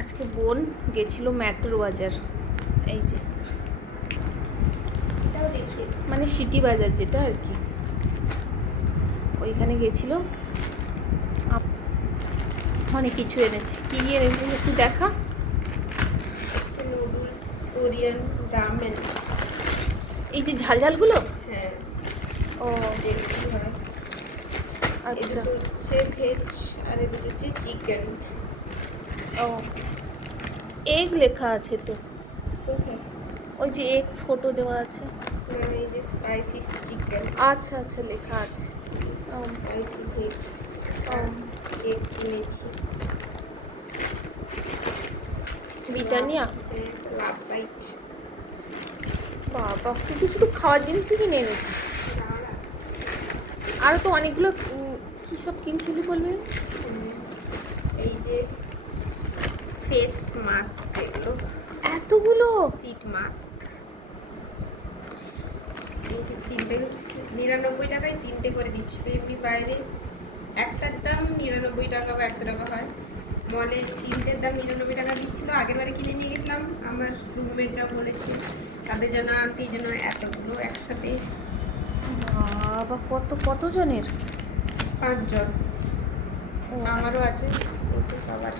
আজকে বোন গেছিল মেট্রো বাজার, এই যে এটাও দেখি। মানে সিটি বাজার যেটা আর কি, ওইখানে গেছিল। অনেক কিছু এনেছি। কী কী এনেছি একটু দেখা। হচ্ছে নুডলস, কোরিয়ান, রামেন। এই যে ঝাল ঝালগুলো। হ্যাঁ, ও টেস্টি হয়। এই আচ্ছা। দুটো হচ্ছে ভেজ আর এই দুটো হচ্ছে চিকেন। ও এগ লেখা আছে তো, কোথায়? ওই যে এগ ফটো দেওয়া আছে। না, এই যে স্পাইসি চিকেন, আচ্ছা আচ্ছা লেখা আছে। ও স্পাইসি ভেজ ও আর এগ কিনেছি। ব্রিটানিয়া। হ্যাঁ, একটা লাভ বাইট। বাবা তুই শুধু খাওয়ার জিনিসই কিনে এনেছিস। আরও তো অনেকগুলো কী সব কিনছিলি বলবি। এই যে ফেস মাস্ক, এগুলো এতগুলো। Seat mask. এই যে 99 টাকায় 3টে করে দিচ্ছিল। এমনি বাইরে একটার দাম 99 টাকা বা 100 টাকা হয়, মলে 3টের দাম 99 টাকা দিচ্ছিল। আগের বারে কিনে নিয়ে গেছিলাম, আমার রুমমেটরা বলেছে তাদের জন্য আনতে, এই জন্য এতগুলো একসাথে। বাবা কতজনের? 5 জন। ও আমারও আছে, এই যে সবার।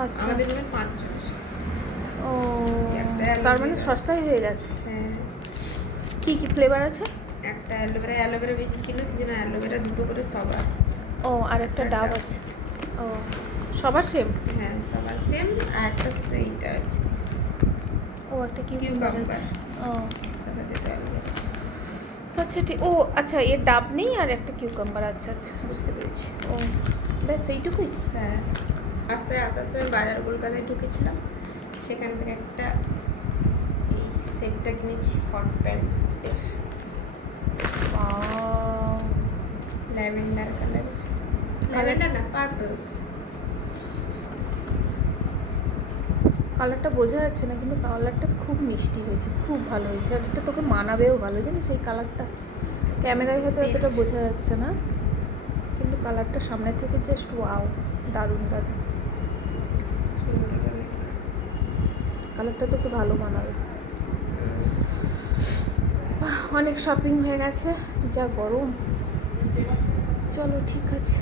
আচ্ছা। আমাদের রুমে 5 জন। ও একটা তার মানে অ্যালোভেরা। সস্তাই হয়ে গেছে। হ্যাঁ, কি কি ফ্লেভার আছে? একটা অ্যালোভেরা বেশি ছিল, সেই জন্য অ্যালোভেরা 2টো করে সবার। ও আর একটা ডাব আছে। ও সবার সেম? হ্যাঁ, সবার সেম। আর একটা শুধু এইটা আছে, ও একটা কিউকাম্বার কিউকাম্বার। আছে। ও তার সাথে এটা অ্যালোভেরা। আচ্ছা ঠিক। ও আচ্ছা, এর ডাব নেই আর একটা কিউকাম্বার। আচ্ছা আচ্ছা বুঝতে পেরেছি। ও ব্যাস এইটুকুই। হ্যাঁ, রাস্তায় আসার সময় বাজার কলকাতায় ঢুকেছিলাম, সেখান থেকে একটা এই সেটটা কিনেছি হট প্যান্টের, ল্যাভেন্ডার কালারের। ল্যাভেন্ডার না, পার্পল। কালারটা বোঝা যাচ্ছে না, কিন্তু কালারটা খুব মিষ্টি হয়েছে, খুব ভালো হয়েছে। আর এটা তোকে মানাবেও ভালো, জানিস এই কালারটা। ক্যামেরায় হয়তো এতটা বোঝা যাচ্ছে না, কিন্তু কালারটা সামনে থেকে জাস্ট ওয়াও, দারুণ দারুণ। সুন্দর অনেক। কালারটা তোকে ভালো মানাবে। অনেক শপিং হয়ে গেছে, যা গরম। চলো ঠিক আছে।